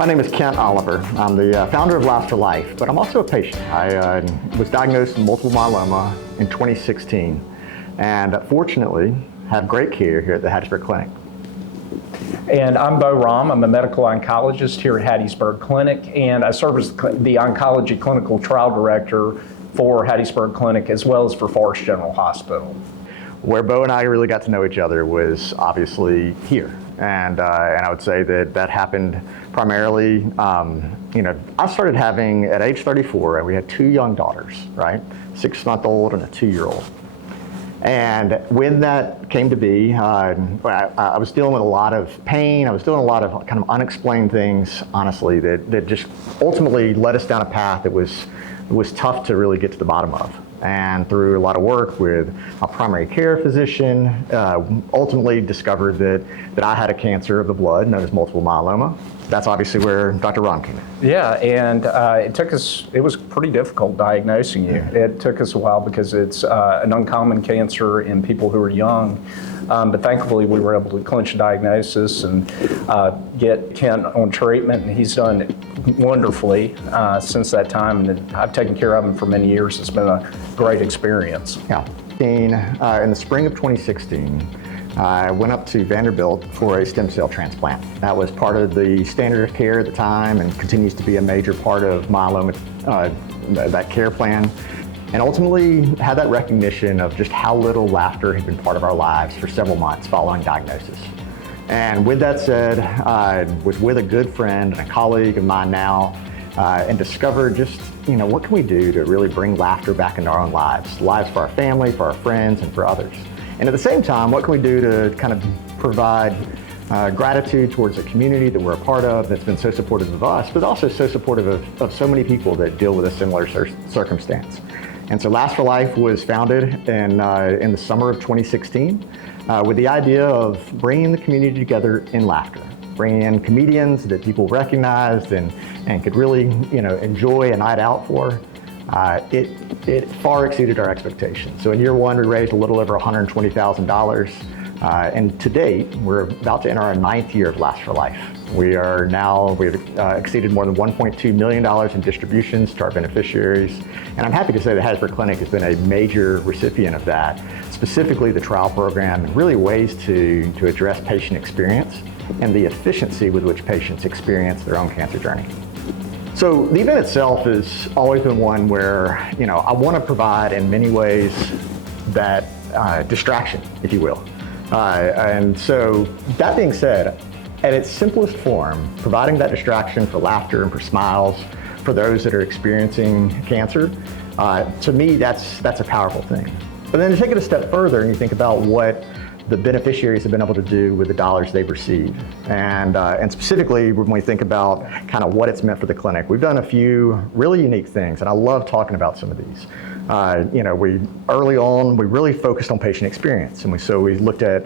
My name is Kent Oliver. I'm the founder of Labs for Life, but I'm also a patient. I was diagnosed with multiple myeloma in 2016, and fortunately have great care here at the Hattiesburg Clinic. And I'm Bo Rom. I'm a medical oncologist here at Hattiesburg Clinic, and I serve as the oncology clinical trial director for Hattiesburg Clinic as well as for Forest General Hospital. Where Bo and I really got to know each other was obviously here. And I would say that happened primarily, I started having, at age 34, and we had two young daughters, right? 6-month-old and a 2-year-old. And when that came to be, I was dealing with a lot of pain. I was doing a lot of kind of unexplained things, honestly, that just ultimately led us down a path that was tough to really get to the bottom of. And through a lot of work with a primary care physician, ultimately discovered that I had a cancer of the blood known as multiple myeloma. That's obviously where Dr. Rom came in. Yeah, and it was pretty difficult diagnosing you. It took us a while because it's an uncommon cancer in people who are young. But thankfully, we were able to clinch a diagnosis and get Kent on treatment, and he's done wonderfully since that time. And I've taken care of him for many years. It's been a great experience. Yeah. In the spring of 2016, I went up to Vanderbilt for a stem cell transplant. That was part of the standard of care at the time and continues to be a major part of myeloma, that care plan. And ultimately had that recognition of just how little laughter had been part of our lives for several months following diagnosis. And with that said, I was with a good friend and a colleague of mine now, and discovered just, what can we do to really bring laughter back into our own lives for our family, for our friends, and for others. And at the same time, what can we do to kind of provide gratitude towards a community that we're a part of that's been so supportive of us, but also so supportive of so many people that deal with a similar circumstance. And so Labs for Life was founded in the summer of 2016 with the idea of bringing the community together in laughter, bringing in comedians that people recognized and could really enjoy a night out for. It far exceeded our expectations. So in year one, we raised a little over $120,000. And to date, we're about to enter our 9th year of Labs for Life. We've exceeded more than $1.2 million in distributions to our beneficiaries. And I'm happy to say the Hattiesburg Clinic has been a major recipient of that, specifically the trial program and really ways to address patient experience and the efficiency with which patients experience their own cancer journey. So the event itself has always been one where, I want to provide in many ways that distraction, if you will. And so that being said, at its simplest form, providing that distraction for laughter and for smiles for those that are experiencing cancer, to me, that's a powerful thing. But then to take it a step further and you think about what the beneficiaries have been able to do with the dollars they've received. And specifically, when we think about kind of what it's meant for the clinic, we've done a few really unique things, and I love talking about some of these. Early on, we really focused on patient experience, and we looked at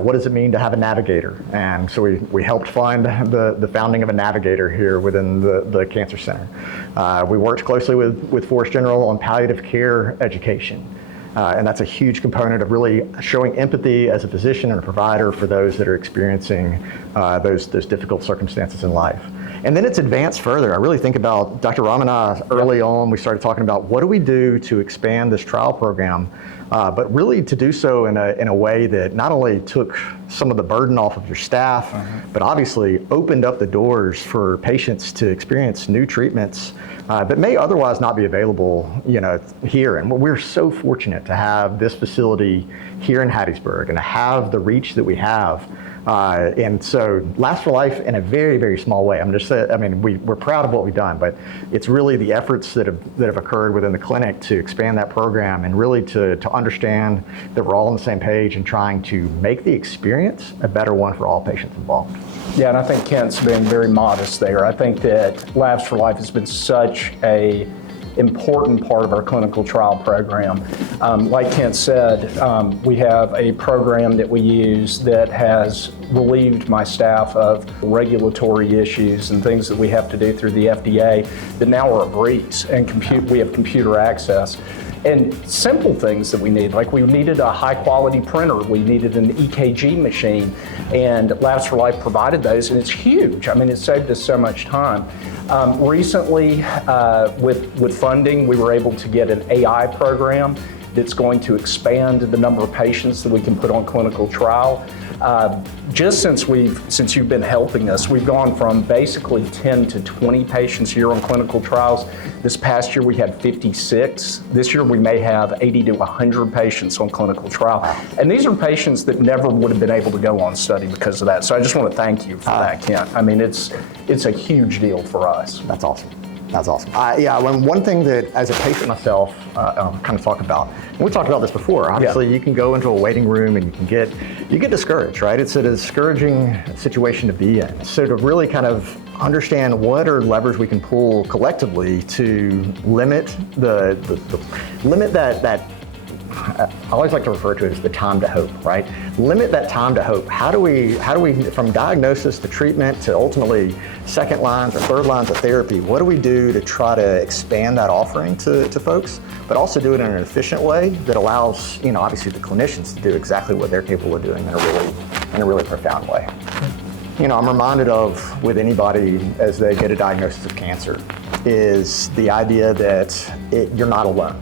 what does it mean to have a navigator, and so we helped fund the founding of a navigator here within the cancer center. We worked closely with Forest General on palliative care education. And that's a huge component of really showing empathy as a physician and a provider for those that are experiencing those difficult circumstances in life. And then it's advanced further. I really think about Dr. Rom and I early on, we started talking about what do we do to expand this trial program, but really to do so in a way that not only took some of the burden off of your staff, but obviously opened up the doors for patients to experience new treatments that may otherwise not be available, here. And we're so fortunate to have this facility here in Hattiesburg and to have the reach that we have. And so Labs for Life in a very, very small way. We're proud of what we've done, but it's really the efforts that have occurred within the clinic to expand that program and really to understand that we're all on the same page and trying to make the experience a better one for all patients involved. Yeah, and I think Kent's been very modest there. I think that Labs for Life has been such a important part of our clinical trial program. Like Kent said, we have a program that we use that has relieved my staff of regulatory issues and things that we have to do through the FDA that now are a breeze, and we have computer access. And simple things that we need, like we needed a high quality printer, we needed an EKG machine, and Labs for Life provided those, and it's huge. I mean, it saved us so much time. Recently, with funding, we were able to get an AI program that's going to expand the number of patients that we can put on clinical trial. Just since you've been helping us, we've gone from basically 10 to 20 patients a year on clinical trials. This past year we had 56. This year we may have 80 to 100 patients on clinical trial. And these are patients that never would have been able to go on study because of that. So I just want to thank you for that, Kent. I mean, it's a huge deal for us. That's awesome. That's awesome. Yeah, one thing that, as a patient myself, kind of talk about, and we talked about this before, obviously you can go into a waiting room and you get discouraged, right? It's a discouraging situation to be in. So to really kind of understand what are levers we can pull collectively to limit limit that I always like to refer to it as the time to hope, right? Limit that time to hope. How do we, from diagnosis to treatment to ultimately second lines or third lines of therapy, what do we do to try to expand that offering to folks, but also do it in an efficient way that allows, obviously the clinicians to do exactly what they're capable of doing in a really profound way. I'm reminded of, with anybody as they get a diagnosis of cancer, is the idea that you're not alone.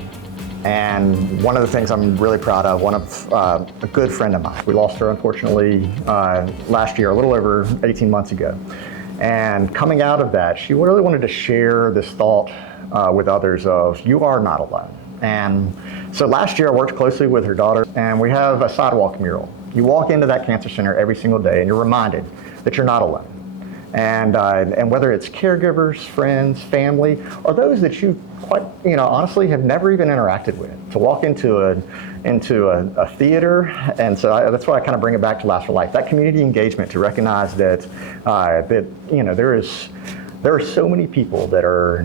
And one of the things I'm really proud of, a good friend of mine, we lost her unfortunately last year, a little over 18 months ago. And coming out of that, she really wanted to share this thought with others of, you are not alone. And so last year I worked closely with her daughter, and we have a sidewalk mural. You walk into that cancer center every single day and you're reminded that you're not alone. And whether it's caregivers, friends, family, or those that you honestly have never even interacted with, to walk into a theater, and so that's why I kind of bring it back to Labs for Life. That community engagement, to recognize that there are so many people that are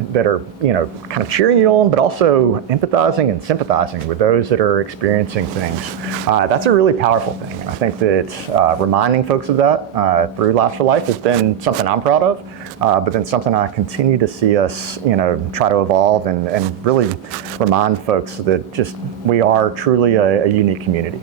kind of cheering you on, but also empathizing and sympathizing with those that are experiencing things. That's a really powerful thing. And I think that reminding folks of that through Labs for Life has been something I'm proud of, but then something I continue to see us try to evolve and really remind folks that we are truly a unique community.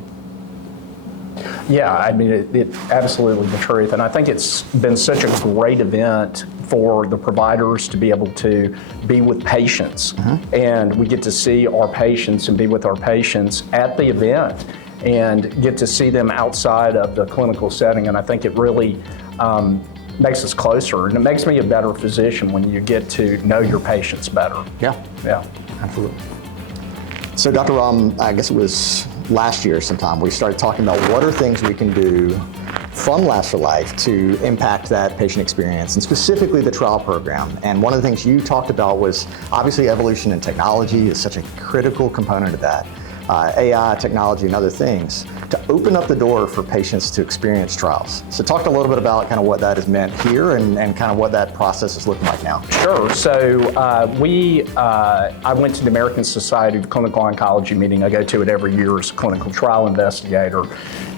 Yeah, I mean, it absolutely the truth. And I think it's been such a great event for the providers to be able to be with patients. And we get to see our patients and be with our patients at the event and get to see them outside of the clinical setting. And I think it really makes us closer. And it makes me a better physician when you get to know your patients better. Yeah, absolutely. So Dr. Rahm, I guess it was last year sometime, we started talking about what are things we can do from Labs for Life to impact that patient experience, and specifically the trial program. And one of the things you talked about was obviously evolution and technology is such a critical component of that. AI, technology, and other things to open up the door for patients to experience trials. So talk a little bit about kind of what that has meant here and kind of what that process is looking like now. Sure. So I went to the American Society of Clinical Oncology meeting. I go to it every year as a clinical trial investigator.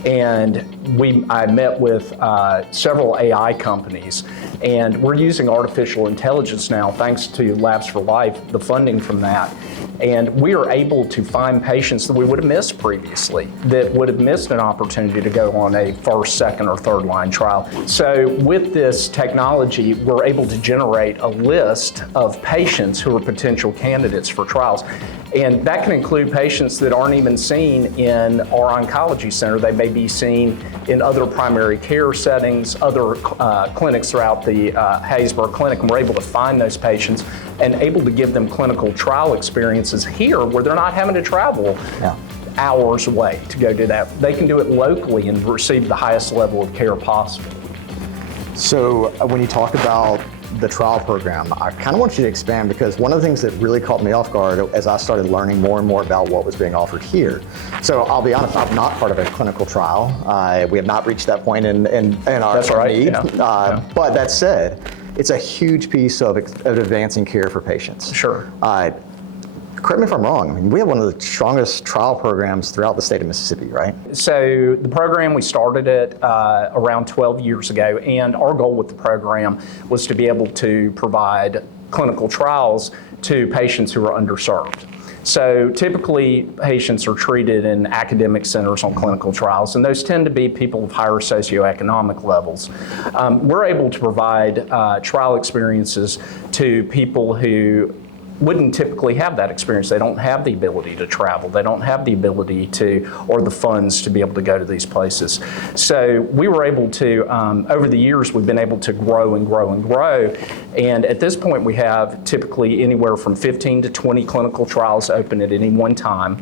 And I met with several AI companies, and we're using artificial intelligence now, thanks to Labs for Life, the funding from that. And we are able to find patients that we would have missed previously, that would have missed an opportunity to go on a first, second, or third line trial. So with this technology, we're able to generate a list of patients who are potential candidates for trials. And that can include patients that aren't even seen in our oncology center. They may be seen in other primary care settings, other clinics throughout the Hattiesburg Clinic, and we're able to find those patients and able to give them clinical trial experiences here where they're not having to travel hours away to go do that. They can do it locally and receive the highest level of care possible. So when you talk about the trial program, I kind of want you to expand, because one of the things that really caught me off guard as I started learning more and more about what was being offered here. So I'll be honest, I'm not part of a clinical trial. We have not reached that point in our need. But that said, it's a huge piece of advancing care for patients. Sure. Correct me if I'm wrong, I mean, we have one of the strongest trial programs throughout the state of Mississippi, right? So the program, we started it around 12 years ago, and our goal with the program was to be able to provide clinical trials to patients who are underserved. So typically, patients are treated in academic centers on clinical trials, and those tend to be people of higher socioeconomic levels. We're able to provide trial experiences to people who wouldn't typically have that experience. They don't have the ability to travel. They don't have the ability to, or the funds to be able to go to these places. So we were able to, over the years, we've been able to grow and grow and grow. And at this point, we have typically anywhere from 15 to 20 clinical trials open at any one time.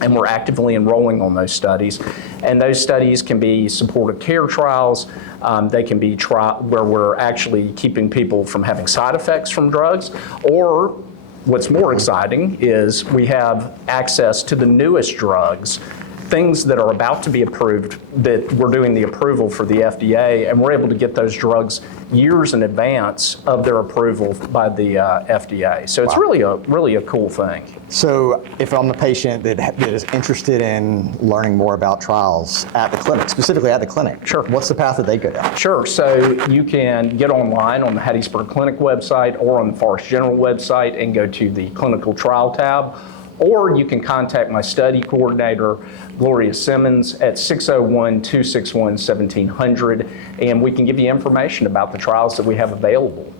And we're actively enrolling on those studies. And those studies can be supportive care trials. They can be where we're actually keeping people from having side effects from drugs, or what's more exciting is we have access to the newest drugs, things that are about to be approved, that we're doing the approval for the FDA, and we're able to get those drugs years in advance of their approval by the FDA. So it's really a cool thing. So if I'm a patient that is interested in learning more about trials at the clinic, specifically at the clinic, sure, what's the path that they go down? Sure. So you can get online on the Hattiesburg Clinic website or on the Forest General website and go to the clinical trial tab. Or you can contact my study coordinator, Gloria Simmons, at 601-261-1700, and we can give you information about the trials that we have available.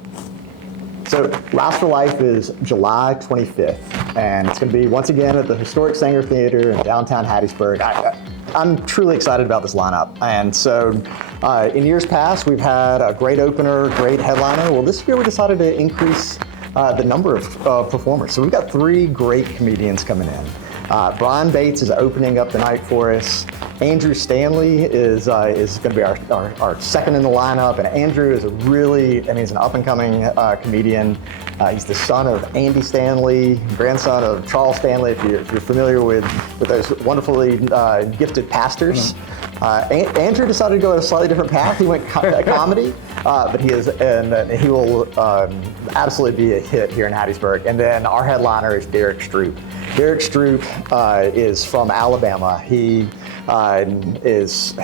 So Last for Life is July 25th, and it's going to be once again at the historic Sanger Theater in downtown Hattiesburg. I'm truly excited about this lineup. And so in years past, we've had a great opener, great headliner. Well, this year we decided to increase the number of performers. So we've got 3 great comedians coming in. Brian Bates is opening up the night for us. Andrew Stanley is going to be our second in the lineup, and Andrew is he's an up-and-coming comedian. He's the son of Andy Stanley, grandson of Charles Stanley, if you're familiar with those wonderfully gifted pastors. Andrew decided to go a slightly different path. He went comedy, but he will absolutely be a hit here in Hattiesburg. And then our headliner is Derek Stroop. Derek Stroop is from Alabama. He has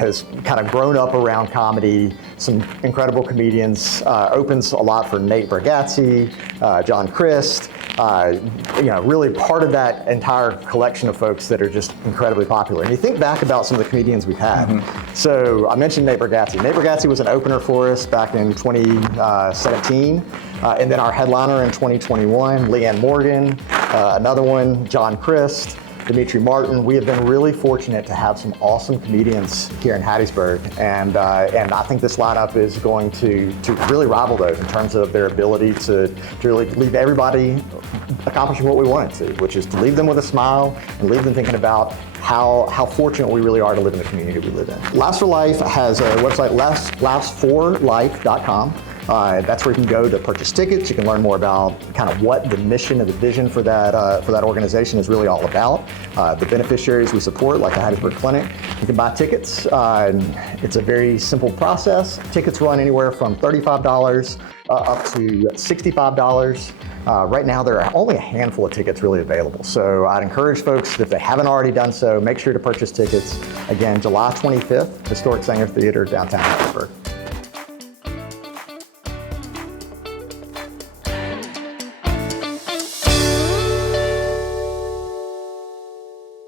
kind of grown up around comedy, some incredible comedians, opens a lot for Nate Bargatze, John Crist, really part of that entire collection of folks that are just incredibly popular. And you think back about some of the comedians we've had. Mm-hmm. So I mentioned Nate Bargatze. Nate Bargatze was an opener for us back in 2017. And then our headliner in 2021, Leanne Morgan, another one, John Crist, Dimitri Martin. We have been really fortunate to have some awesome comedians here in Hattiesburg, and I think this lineup is going to really rival those in terms of their ability to really leave everybody accomplishing what we wanted to, which is to leave them with a smile and leave them thinking about how fortunate we really are to live in the community we live in. Last for Life has a website, lastforlife.com. That's where you can go to purchase tickets. You can learn more about kind of what the mission and the vision for that organization is really all about. The beneficiaries we support, like the Hattiesburg Clinic, you can buy tickets. It's a very simple process. Tickets run anywhere from $35 up to $65. Right now, there are only a handful of tickets really available. So I'd encourage folks, if they haven't already done so, make sure to purchase tickets. Again, July 25th, Historic Sanger Theater, downtown Hattiesburg.